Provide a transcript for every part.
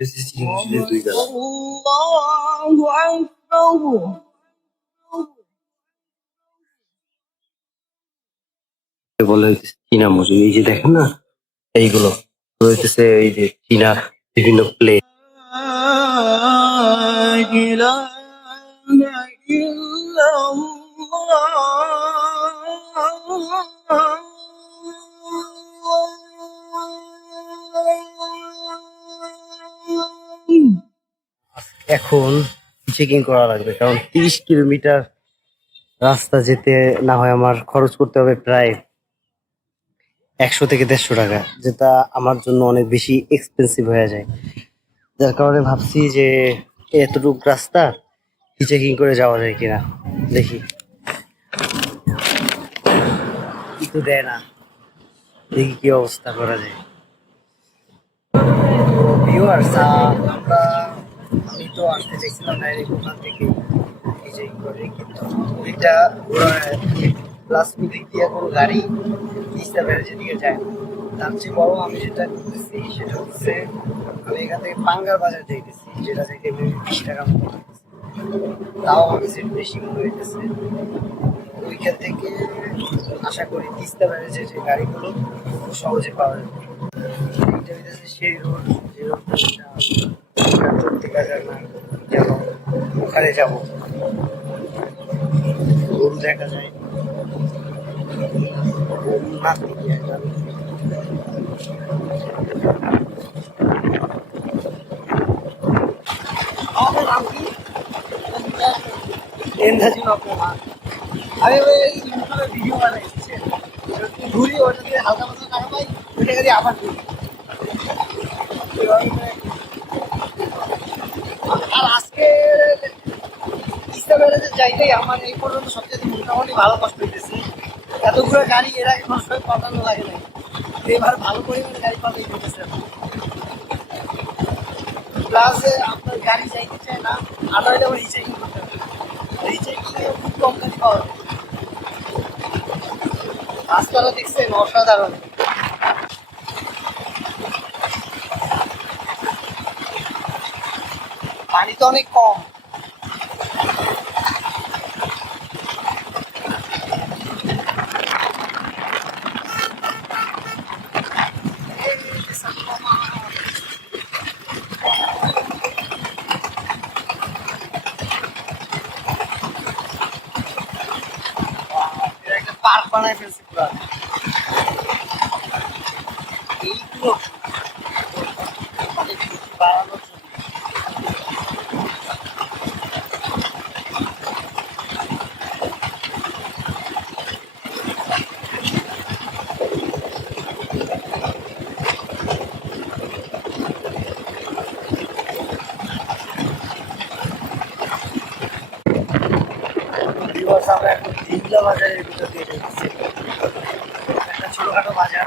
হইতেছে চিংড়ি মাছের দুই গালা। বলে হইতেছে চীনা মুরগি, এই যে দেখেন না এইগুলো হইতেছে এই যে চীনা বিভিন্ন প্লেট। এখন চেকিং করা লাগবে, কারণ 30 কিলোমিটার রাস্তা যেতে না হয় আমার খরচ করতে হবে প্রায় 100 থেকে 150 টাকা, যেটা আমার জন্য অনেক বেশি এক্সপেন্সিভ হয়ে যায়। যার কারণে ভাবছি যে এতটুকু রাস্তা চেকিং করে যাওয়া যায় কিনা, দেখি। কিন্তু দেয় না, দেখি কি অবস্থা করা যায়। ভিউয়ার্স, আমি তো আসতে চাইছিলাম ডাইরেক্ট ওখান থেকে চেকিং করে, কিন্তু ওইটা প্লাস ওদিক দিয়ে কোনো গাড়ি তিস্তা ব্যারেজের দিকে যায় না। তার চেয়ে বড় আমি যেটা করতেছি সেটা হচ্ছে আমি এখান থেকে পাঙ্গার বাজার যাইতেছি, যেটা থেকে 20 টাকা মতো লাগতেছে। তাও আমার কাছে একটু বেশি মনে হইতেছে। ওইখান থেকে আশা করি তিস্তা ব্যারেজের যে গাড়িগুলো খুব সহজে পাওয়া যাবে। এইটা হইতেছে সেই রোড, যে রোডটা চলতে বাজার না যেন ওখানে যাবো, গরু দেখা যায় গরু না দিয়ে আমি ইউটিউবে ভিডিও বানাইছি, ঘুরি ওটা দিয়ে হালকা পাতলা টাকা পাই, ওই টাকা দিয়ে আবার ঘুরি। আর আজকে তিস্তা ব্যারেজে যাইতেই আমার এই পর্যন্ত সবচেয়ে মোটামুটি ভালো কষ্ট হইতেছে। এতগুলো গাড়ি এর আগে কোনো সময় পাঠানো লাগে নাই, এবার ভালো পরিমাণে গাড়ি পাঠাই দিতেছে। প্লাস আপনার গাড়ি যাইতে চায় না, আদারটা আবার রিচেকিং করতে হবে। রিচেকিংয়ে খুব কম গাড়ি পাওয়া যায়। রাস্তাটা দেখছেন অসাধারণ। পানি তো অনেক কম। একটা পার্ক বানায় ফেলছে পুরো। এইগুলো বাড়ানোর জন্য। আমরা এখন দিঘলা বাজারের ভিতর দিয়ে ঢুকছি, একটা ছোটখাটো বাজার।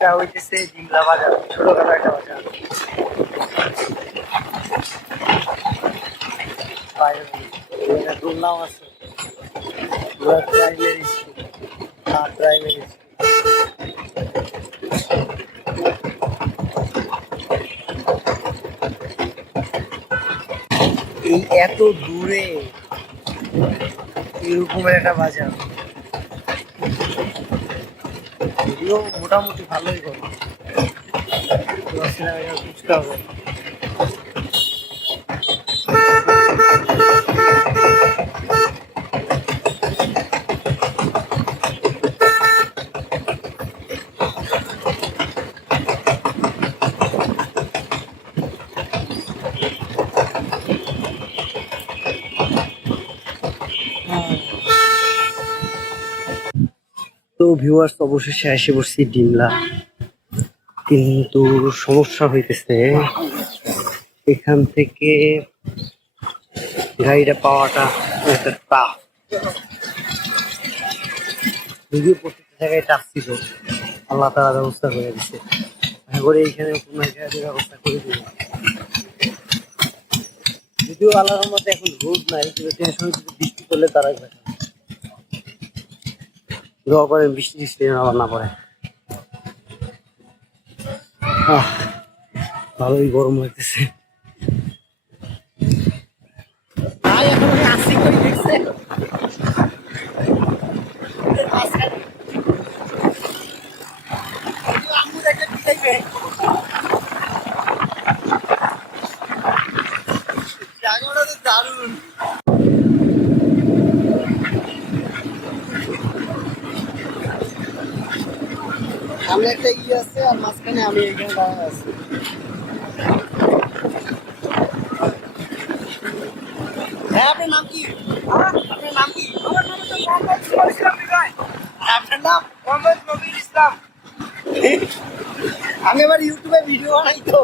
এটা হইতেছে জিংলা বাজার, ছোটখাটো একটা বাজার। বাইরে দুর্নাম আছে, প্রাইমারি স্কুল, প্রাইমারি স্কুল। এই এত দূরে এরকমের একটা বাজার, যদিও মোটামুটি ভালোই করে বুঝতে হবে। তো ভিউয়ার্স, অবশেষে এসে পড়ছি ডিমলা, কিন্তু সমস্যা হইতেছে এখান থেকে গাড়িটা পাওয়াটা একটা টাফ। যদিও প্রত্যেকটা জায়গায় টাফ ছিল, আল্লাহ তাআলা ব্যবস্থা করে দিচ্ছে। আশা করি এইখানে কোনো এক জায়গায় ব্যবস্থা করে দিবে। যদিও আল্লাহর রহমতে এখন রোদ নাই, কিন্তু টেনশন যদি বৃষ্টি করলে তারাই দেখা দোয়া করেন বৃষ্টি টিষ্টি আবার না পড়ে। ভালোই গরম লাগতেছে। দারুণ। সামনে একটা আছে আর মাঝখানে আমি এখানে দাঁড়ায় আছি। হ্যাঁ, আপনার নাম কি? আপনার নাম কি? আমার নাম হচ্ছে মোহাম্মদ সুমন ইসলাম বিজয়। আপনার নাম? মোহাম্মদ নবীর ইসলাম। আমি আবার ইউটিউবে ভিডিও বানাই তো।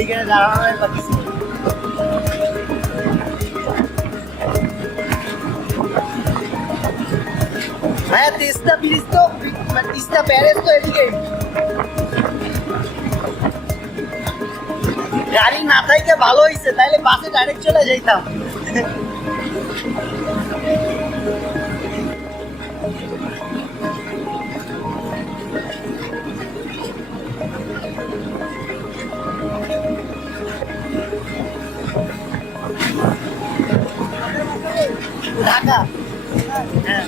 এইখানে দাঁড়ানোর বাকি ছিল। ভাইয়া তিস্তা ব্রিজ তো, তিস্তা ব্যারেজ তো এদিকে। গাড়ি না থাকলে ভালো হয়েছে, তাইলে বাসে ডাইরেক্ট চলে যাইতাম। ঢাকা, হ্যাঁ।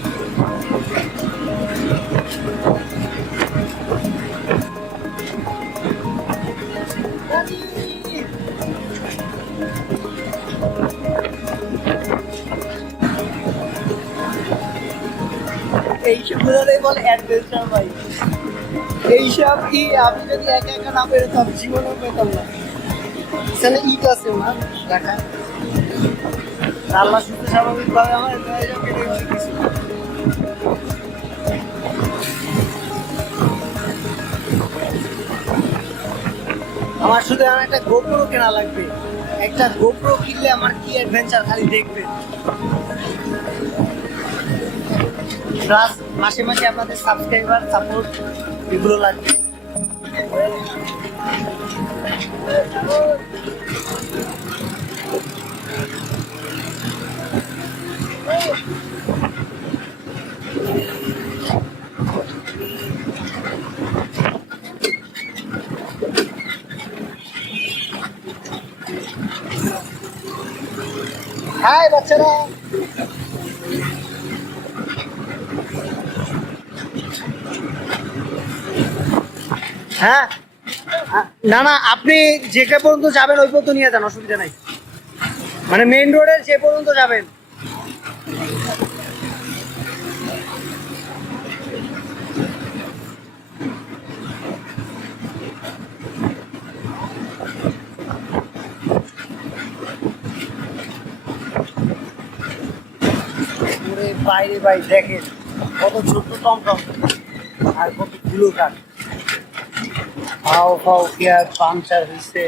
এইসব গুলোই বলে অ্যাডভেঞ্চার ভাই। এইসব কি আমি যদি একা একা না বেরোতাম জীবনেও পেতাম না। এখানে ইট আছে না ঢাকা, আল্লাহ শুধু স্বাভাবিকভাবে আমার আমার শুধু আমার একটা গোপ্রো কেনা লাগবে। একটা গোপ্রো কিনলে আমার কি অ্যাডভেঞ্চার খালি দেখবে। প্লাস মাসে মাসে আপনাদের সাবস্ক্রাইবার সাপোর্ট এগুলো লাগবে। হাই বাচ্চারা, হ্যাঁ না না, আপনি যেখানে পর্যন্ত যাবেন ওই পর্যন্ত নিয়ে যান, অসুবিধা নাই। মানে মেইন রোডের যে পর্যন্ত যাবেন। বাইরে ভাই দেখেন কত ছোট্ট টমটম আর কত ধুলো কাঠ। ফাও ফাও কি আর পাংচার হয়েছে।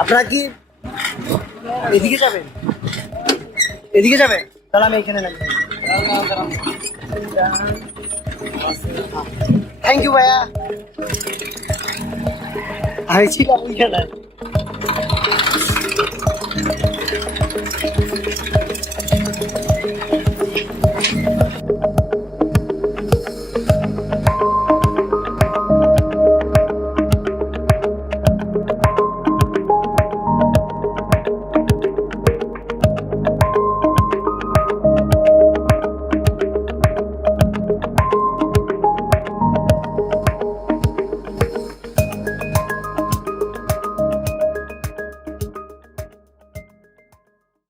আপনারা কি এদিকে যাবেন? এদিকে যাবেন? তাহলে আমি এখানে নামবো। থ্যাংক ইউ ভাইয়া। আমি ছিলাম ওইখানে।